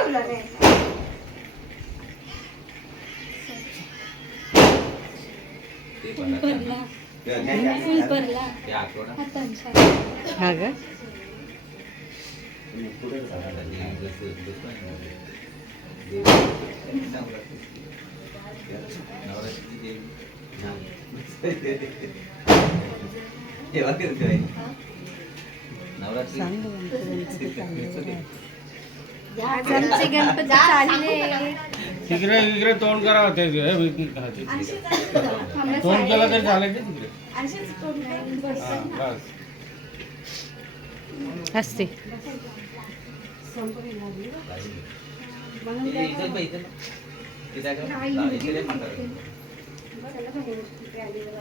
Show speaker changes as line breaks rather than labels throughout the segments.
ठेवलं हातांच्या
हा ग सांग बघ आमचं गणपती चालले।
आज आमचे गणपती चालले
तिकडे इकडे तोंड करावं ते हे विक- हा, ते- तोंड केलं तरी चालेल का तिकडे
असेच तोंड करून बसतात
हा,
ना.
बस.
हसते.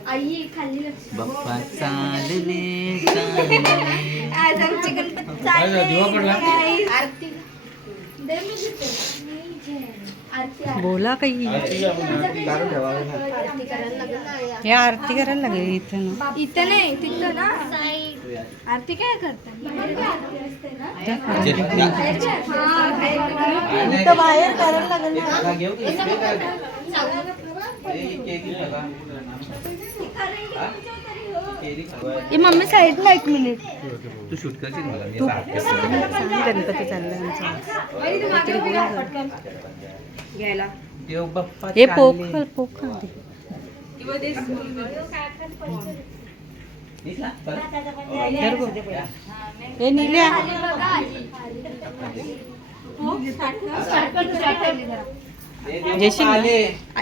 आई खाली लक्ष.
बाप्पा चालले.
आज आमचे गणपती
काय झालं, दिवा पडला?
चालले. आरती.
बोला काही. हे आरती करायला लागेल इथं ना.
इथं नाही तिथं ना. आरती काय करतात आरती असते ना
इथं बाहेर करायला लागेल
ए.
मम्मी साईडला एक मिनिट।
तू शूट करशील मला मी
गणपती चालला. आमचा हे पोक. पोक. हे निल्या जेशील.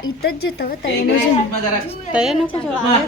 इथंच
जरा.
तया नको जाऊ.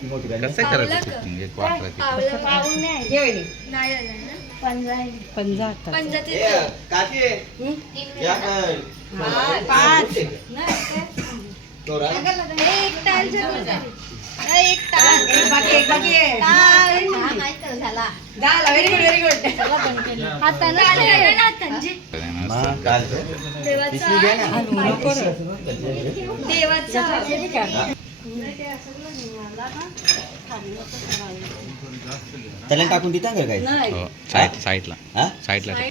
ती
मोठी बॅग. कसं करायचं shooting? एक वापरायची. हो.
पावला पाऊल आहे. एक एक टाळ. टाळ.
झाला व्हेरी गुड
व्हेरी गुड
देवाचा
त्याला टाकून देता का काय
साईडला
हा?
साईडला
दे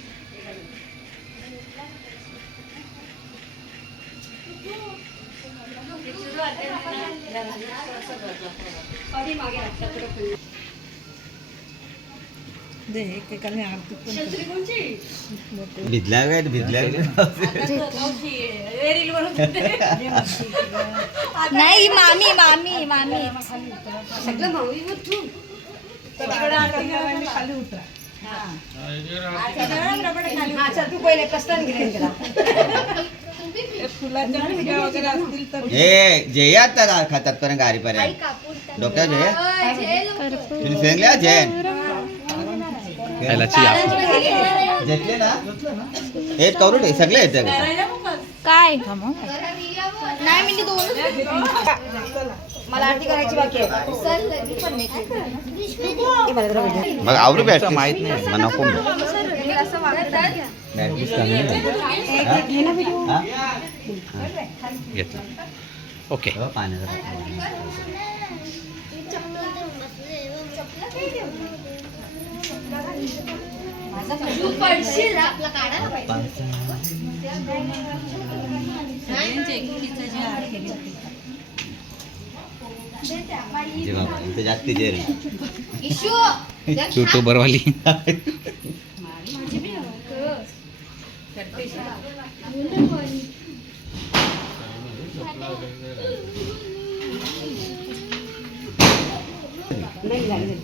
भिजल्या काय भिजल्या
नाही मामी मामी मामी.
तिकडे आरती करायला खाली उतरा. हे. फुलाच्या पिशव्या वगैरे असतील तर
ए जे या तर खातात पर्यंत गाडी
आई
पर्यंत
कापूर
डॉक्टर जय?
जय.
तुम्ही फेंगल्या जैन? घेतले ना? हे करू दे सगळे येते
काय? नाही मी दोन. मला आरती करायची बाकी आहे.
मग आवरू बॅट माहीत नाही मग नको हा? हा?
घेतलं ओके
हो, पाण्याचा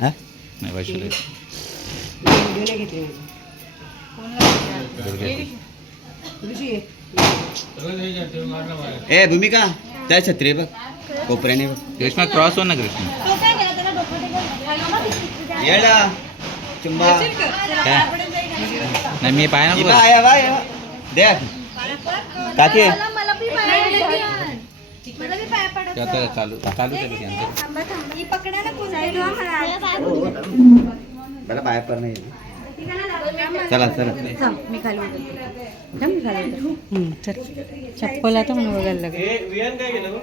हा?
नाही वैशाली
ए भूमिका त्या छत्री बघ कोपऱ्याने बघ.
ग्रीष्मा क्रॉस हो ना ग्रीष्मा?
तो काय केला त्याला डोकं टेकलं.
येडा. चुंबा.
काय? नाही मी पाय
इबा
नको
आया बा या दे काकी
मला मला बी पाया पडायला. मला बी पाया पडत
ते आता चालू चालू
पकडा ना
मला पाया पर नाही चला चला.
मी खाली उतरते. चप्पल आता म्हणून बघायला लागेल.
हो.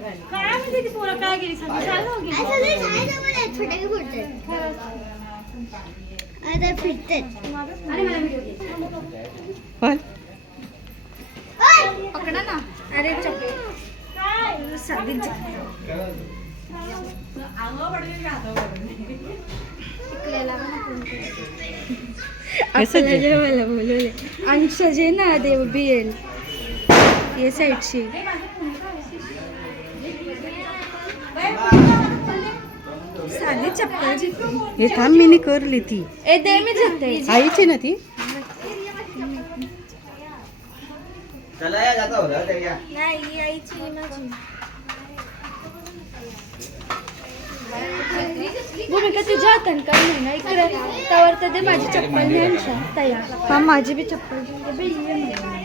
पण
पकडा ना. अरे चप्पल. साधी
कसं जे?
मला बोलवले अंश जे ना देव बी येईल ये साईडची. साधी चप्पल
हे थांब मी नाही करली ती.
ए दे मी जिथे
आईची ना ती?
चला या जाता होता ते या.
नाही आईची ही माझी भूमिका तुझ्या हातान काय नाही ना इकडे त्यावर तर दे माझी चप्पल न्यायच्या तयार. हा माझी बी चप्पल. घेऊन दे बाई, ये ना.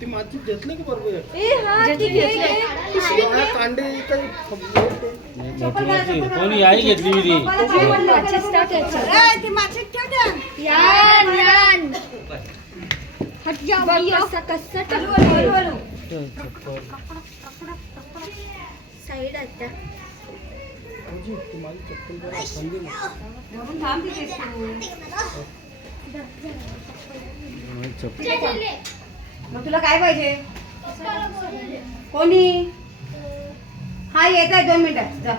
ती माझी घेतली की बरोबर?
ए हा ती घे.
कोणी आई घेतली मी ती
माचीस टाक याच्यात. यान, यान. बघ कसं- कसं टाकतोय. साईड आता
मग तुला काय पाहिजे? कोणी? हा येत आहे दोन मिनिटात जा.